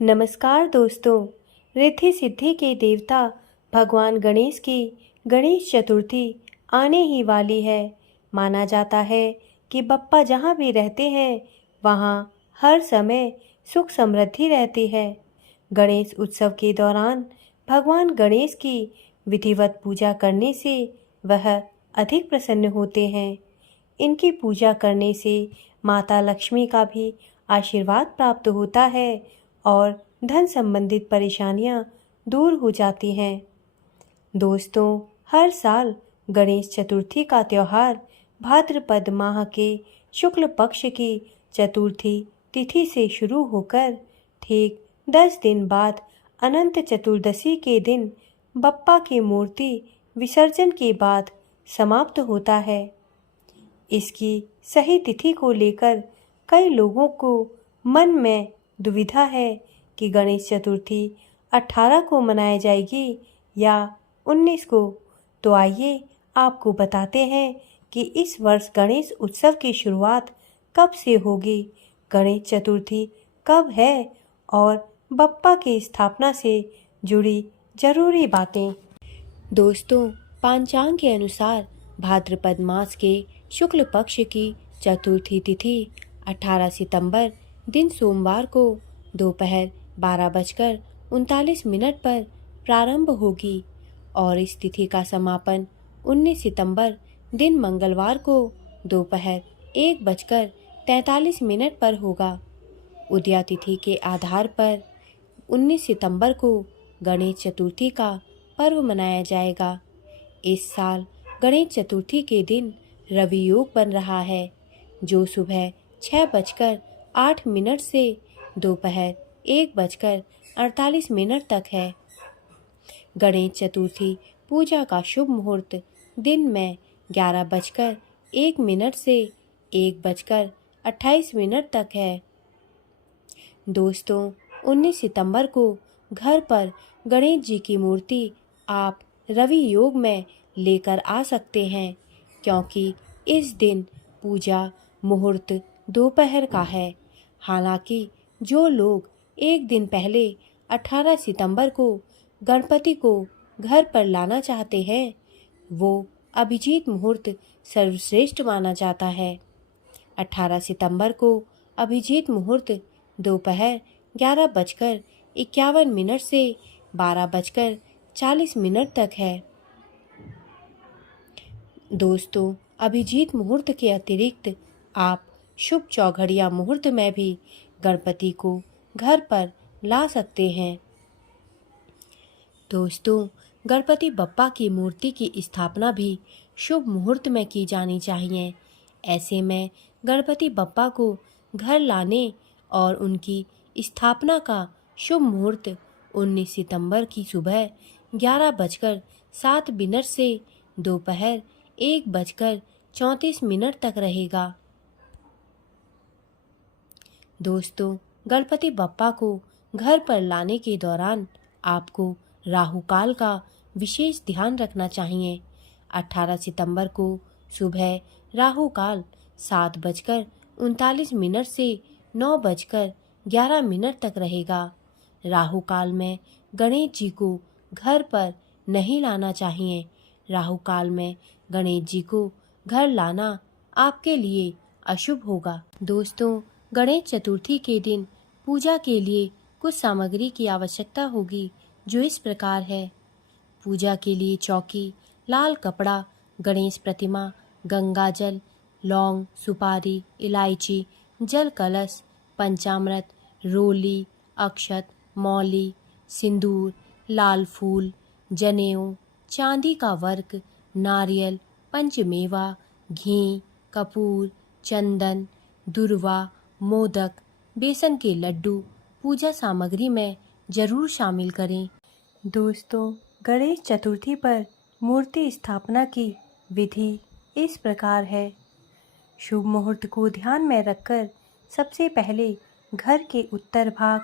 नमस्कार दोस्तों। रिद्धि सिद्धि के देवता भगवान गणेश की गणेश चतुर्थी आने ही वाली है। माना जाता है कि बप्पा जहाँ भी रहते हैं वहाँ हर समय सुख समृद्धि रहती है। गणेश उत्सव के दौरान भगवान गणेश की विधिवत पूजा करने से वह अधिक प्रसन्न होते हैं। इनकी पूजा करने से माता लक्ष्मी का भी आशीर्वाद प्राप्त होता है और धन संबंधित परेशानियां दूर हो जाती हैं। दोस्तों, हर साल गणेश चतुर्थी का त्यौहार भाद्रपद माह के शुक्ल पक्ष की चतुर्थी तिथि से शुरू होकर ठीक 10 दिन बाद अनंत चतुर्दशी के दिन बप्पा की मूर्ति विसर्जन के बाद समाप्त होता है। इसकी सही तिथि को लेकर कई लोगों को मन में दुविधा है कि गणेश चतुर्थी 18 को मनाई जाएगी या 19 को। तो आइए आपको बताते हैं कि इस वर्ष गणेश उत्सव की शुरुआत कब से होगी, गणेश चतुर्थी कब है और बप्पा की स्थापना से जुड़ी जरूरी बातें। दोस्तों, पंचांग के अनुसार भाद्रपद मास के शुक्ल पक्ष की चतुर्थी तिथि 18 सितंबर दिन सोमवार को दोपहर 12:39 पर प्रारंभ होगी और इस तिथि का समापन 19 सितंबर दिन मंगलवार को दोपहर 1:43 पर होगा। उदया तिथि के आधार पर 19 सितंबर को गणेश चतुर्थी का पर्व मनाया जाएगा। इस साल गणेश चतुर्थी के दिन रवि योग बन रहा है, जो सुबह 6:08 से दोपहर 1:48 तक है। गणेश चतुर्थी पूजा का शुभ मुहूर्त दिन में 11:01 से 1:28 तक है। दोस्तों, 19 सितंबर को घर पर गणेश जी की मूर्ति आप रवि योग में लेकर आ सकते हैं, क्योंकि इस दिन पूजा मुहूर्त दोपहर का है। हालांकि जो लोग एक दिन पहले 18 सितंबर को गणपति को घर पर लाना चाहते हैं, वो अभिजीत मुहूर्त सर्वश्रेष्ठ माना जाता है। 18 सितंबर को अभिजीत मुहूर्त दोपहर 11:51 से 12:40 तक है। दोस्तों, अभिजीत मुहूर्त के अतिरिक्त आप शुभ चौघड़िया मुहूर्त में भी गणपति को घर पर ला सकते हैं। दोस्तों, गणपति बप्पा की मूर्ति की स्थापना भी शुभ मुहूर्त में की जानी चाहिए। ऐसे में गणपति बप्पा को घर लाने और उनकी स्थापना का शुभ मुहूर्त 19 सितंबर की सुबह 11:07 से दोपहर 1:34 तक रहेगा। दोस्तों, गणपति बप्पा को घर पर लाने के दौरान आपको राहु काल का विशेष ध्यान रखना चाहिए। 18 सितंबर को सुबह राहु काल 7:39 से 9:11 तक रहेगा। राहु काल में गणेश जी को घर पर नहीं लाना चाहिए। राहु काल में गणेश जी को घर लाना आपके लिए अशुभ होगा। दोस्तों, गणेश चतुर्थी के दिन पूजा के लिए कुछ सामग्री की आवश्यकता होगी, जो इस प्रकार है। पूजा के लिए चौकी, लाल कपड़ा, गणेश प्रतिमा, गंगाजल, लौंग, सुपारी, इलायची, जल कलश, पंचामृत, रोली, अक्षत, मौली, सिंदूर, लाल फूल, जनेऊ, चांदी का वर्क, नारियल, पंचमेवा, घी, कपूर, चंदन, दुर्वा, मोदक, बेसन के लड्डू पूजा सामग्री में जरूर शामिल करें। दोस्तों, गणेश चतुर्थी पर मूर्ति स्थापना की विधि इस प्रकार है। शुभ मुहूर्त को ध्यान में रखकर सबसे पहले घर के उत्तर भाग,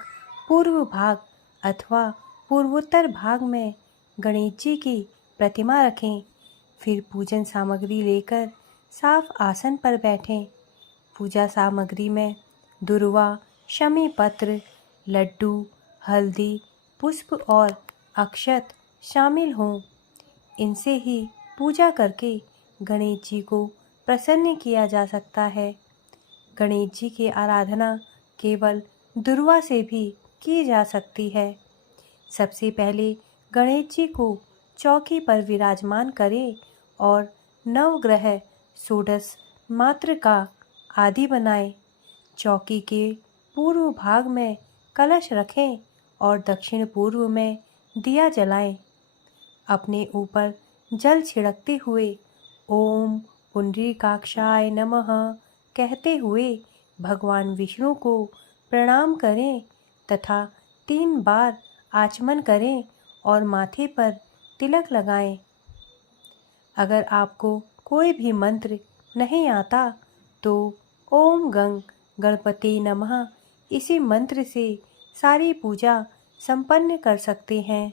पूर्व भाग अथवा पूर्वोत्तर भाग में गणेश जी की प्रतिमा रखें। फिर पूजन सामग्री लेकर साफ आसन पर बैठें। पूजा सामग्री में दुर्वा, शमी पत्र, लड्डू, हल्दी, पुष्प और अक्षत शामिल हों। इनसे ही पूजा करके गणेश जी को प्रसन्न किया जा सकता है। गणेश जी की आराधना केवल दुर्वा से भी की जा सकती है। सबसे पहले गणेश जी को चौकी पर विराजमान करें और नवग्रह षोडश मात्र का आदि बनाएं। चौकी के पूर्व भाग में कलश रखें और दक्षिण पूर्व में दिया जलाएं। अपने ऊपर जल छिड़कते हुए ओम पुंडरीकाक्षाय नमः कहते हुए भगवान विष्णु को प्रणाम करें तथा 3 बार आचमन करें और माथे पर तिलक लगाएं। अगर आपको कोई भी मंत्र नहीं आता तो ओम गंग गणपति नमः इसी मंत्र से सारी पूजा संपन्न कर सकते हैं।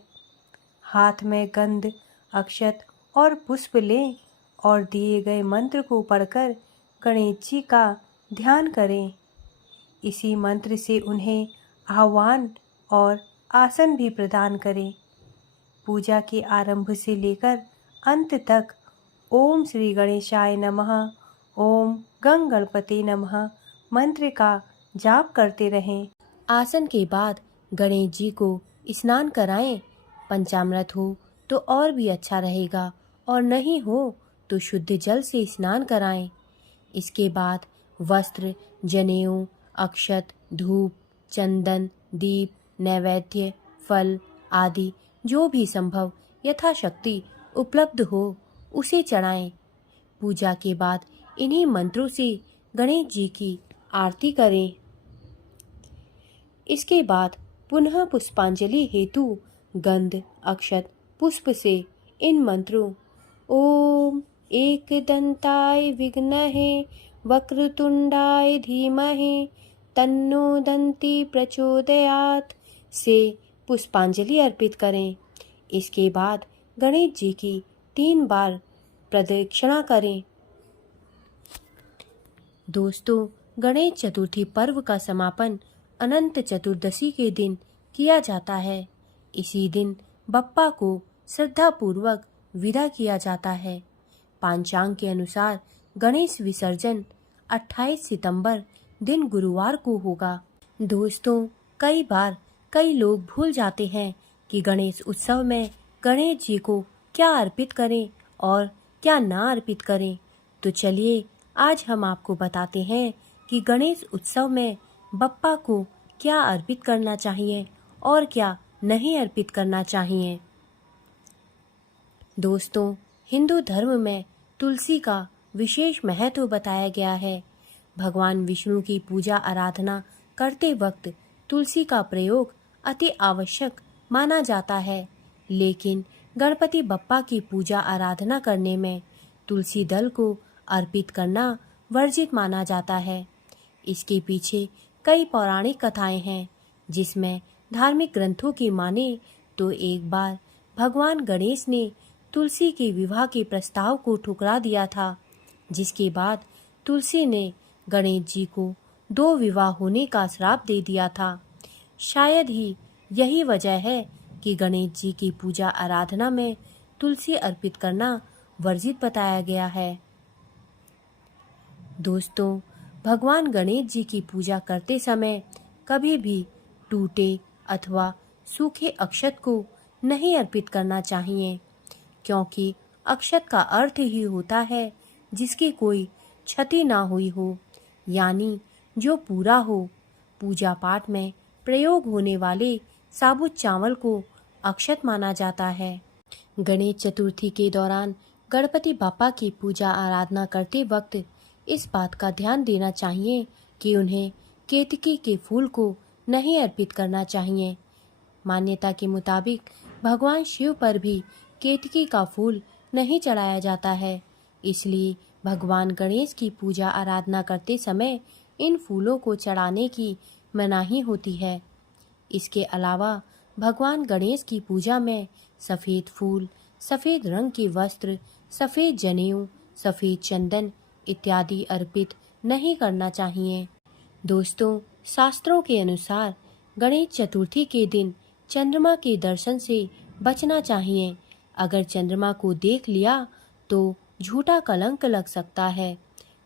हाथ में गंध, अक्षत और पुष्प लें और दिए गए मंत्र को पढ़कर गणेश जी का ध्यान करें। इसी मंत्र से उन्हें आह्वान और आसन भी प्रदान करें। पूजा के आरंभ से लेकर अंत तक ओम श्री गणेशाय नमः, ओम गंग गणपति नमः मंत्र का जाप करते रहें। आसन के बाद गणेश जी को स्नान कराएं। पंचामृत हो तो और भी अच्छा रहेगा और नहीं हो तो शुद्ध जल से स्नान कराएं। इसके बाद वस्त्र, जनेऊ, अक्षत, धूप, चंदन, दीप, नैवेद्य, फल आदि जो भी संभव यथाशक्ति उपलब्ध हो उसे चढ़ाएं। पूजा के बाद इन्हीं मंत्रों से गणेश जी की आरती करें। इसके बाद पुनः पुष्पांजलि हेतु गंध, अक्षत, पुष्प से इन मंत्रों ओम एकदंताय विघ्नहे वक्रतुंडाय धीमहि तन्नो दंती प्रचोदयात् से पुष्पांजलि अर्पित करें। इसके बाद गणेश जी की 3 बार प्रदक्षिणा करें। दोस्तों, गणेश चतुर्थी पर्व का समापन अनंत चतुर्दशी के दिन किया जाता है। इसी दिन बप्पा को श्रद्धापूर्वक विदा किया जाता है। पांचांग के अनुसार गणेश विसर्जन 28 सितंबर दिन गुरुवार को होगा। दोस्तों, कई बार कई लोग भूल जाते हैं कि गणेश उत्सव में गणेश जी को क्या अर्पित करें और क्या ना अर्पित करें। तो चलिए आज हम आपको बताते हैं कि गणेश उत्सव में बप्पा को क्या अर्पित करना चाहिए और क्या नहीं अर्पित करना चाहिए। दोस्तों, हिंदू धर्म में तुलसी का विशेष महत्व बताया गया है। भगवान विष्णु की पूजा आराधना करते वक्त तुलसी का प्रयोग अति आवश्यक माना जाता है, लेकिन गणपति बप्पा की पूजा आराधना करने में तुलसी दल को अर्पित करना वर्जित माना जाता है। इसके पीछे कई पौराणिक कथाएं हैं, जिसमें धार्मिक ग्रंथों की माने तो एक बार भगवान गणेश ने तुलसी के विवाह के प्रस्ताव को ठुकरा दिया था, जिसके बाद तुलसी ने गणेश जी को 2 विवाह होने का श्राप दे दिया था। शायद ही यही वजह है कि गणेश जी की पूजा आराधना में तुलसी अर्पित करना वर्जित बताया गया है। दोस्तों, भगवान गणेश जी की पूजा करते समय कभी भी टूटे अथवा सूखे अक्षत को नहीं अर्पित करना चाहिए, क्योंकि अक्षत का अर्थ ही होता है जिसकी कोई क्षति ना हुई हो, यानी जो पूरा हो। पूजा पाठ में प्रयोग होने वाले साबुत चावल को अक्षत माना जाता है। गणेश चतुर्थी के दौरान गणपति बाप्पा की पूजा आराधना करते वक्त इस बात का ध्यान देना चाहिए कि उन्हें केतकी के फूल को नहीं अर्पित करना चाहिए। मान्यता के मुताबिक भगवान शिव पर भी केतकी का फूल नहीं चढ़ाया जाता है, इसलिए भगवान गणेश की पूजा आराधना करते समय इन फूलों को चढ़ाने की मनाही होती है। इसके अलावा भगवान गणेश की पूजा में सफ़ेद फूल, सफ़ेद रंग के वस्त्र, सफ़ेद जनेऊ, सफ़ेद चंदन इत्यादि अर्पित नहीं करना चाहिए। दोस्तों, शास्त्रों के अनुसार गणेश चतुर्थी के दिन चंद्रमा के दर्शन से बचना चाहिए। अगर चंद्रमा को देख लिया तो झूठा कलंक लग सकता है।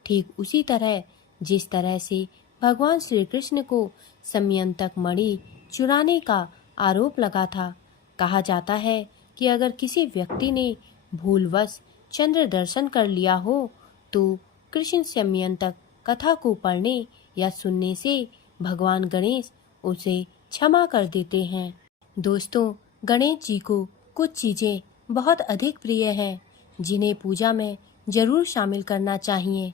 ठीक उसी तरह जिस तरह से भगवान श्री कृष्ण को समयंतक मणि चुराने का आरोप लगा था। कहा जाता है कि अगर किसी व्यक्ति ने भूलवश चंद्र दर्शन कर लिया हो तो कृष्ण समयंतक कथा को पढ़ने या सुनने से भगवान गणेश उसे क्षमा कर देते हैं। दोस्तों, गणेश जी को कुछ चीज़ें बहुत अधिक प्रिय हैं जिन्हें पूजा में जरूर शामिल करना चाहिए।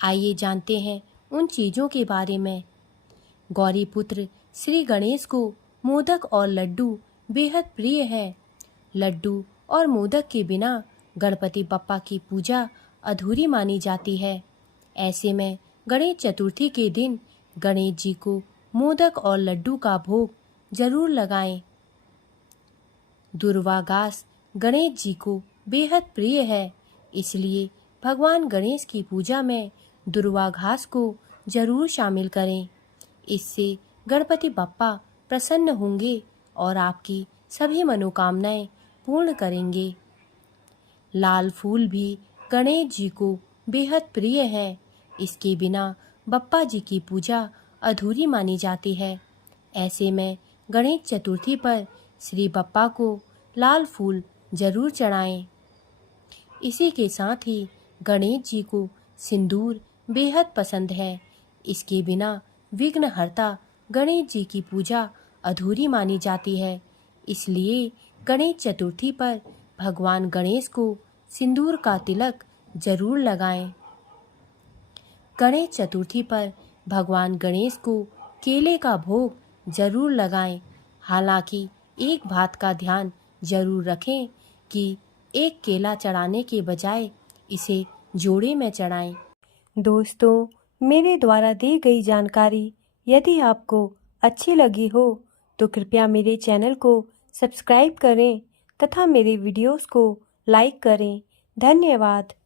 आइए जानते हैं उन चीज़ों के बारे में। गौरी पुत्र श्री गणेश को मोदक और लड्डू बेहद प्रिय है। लड्डू और मोदक के बिना गणपति बप्पा की पूजा अधूरी मानी जाती है। ऐसे में गणेश चतुर्थी के दिन गणेश जी को मोदक और लड्डू का भोग जरूर लगाएं। दुर्वा घास गणेश जी को बेहद प्रिय है, इसलिए भगवान गणेश की पूजा में दुर्वा घास को जरूर शामिल करें। इससे गणपति बप्पा प्रसन्न होंगे और आपकी सभी मनोकामनाएं पूर्ण करेंगे। लाल फूल भी गणेश जी को बेहद प्रिय है। इसके बिना बप्पा जी की पूजा अधूरी मानी जाती है। ऐसे में गणेश चतुर्थी पर श्री बप्पा को लाल फूल जरूर चढ़ाएं। इसी के साथ ही गणेश जी को सिंदूर बेहद पसंद है। इसके बिना विघ्नहर्ता गणेश जी की पूजा अधूरी मानी जाती है। इसलिए गणेश चतुर्थी पर भगवान गणेश को सिंदूर का तिलक जरूर लगाएं। गणेश चतुर्थी पर भगवान गणेश को केले का भोग जरूर लगाएं। हालांकि एक बात का ध्यान जरूर रखें कि एक केला चढ़ाने के बजाय इसे जोड़े में चढ़ाएं। दोस्तों, मेरे द्वारा दी गई जानकारी यदि आपको अच्छी लगी हो तो कृपया मेरे चैनल को सब्सक्राइब करें तथा मेरे वीडियोस को लाइक करें। धन्यवाद।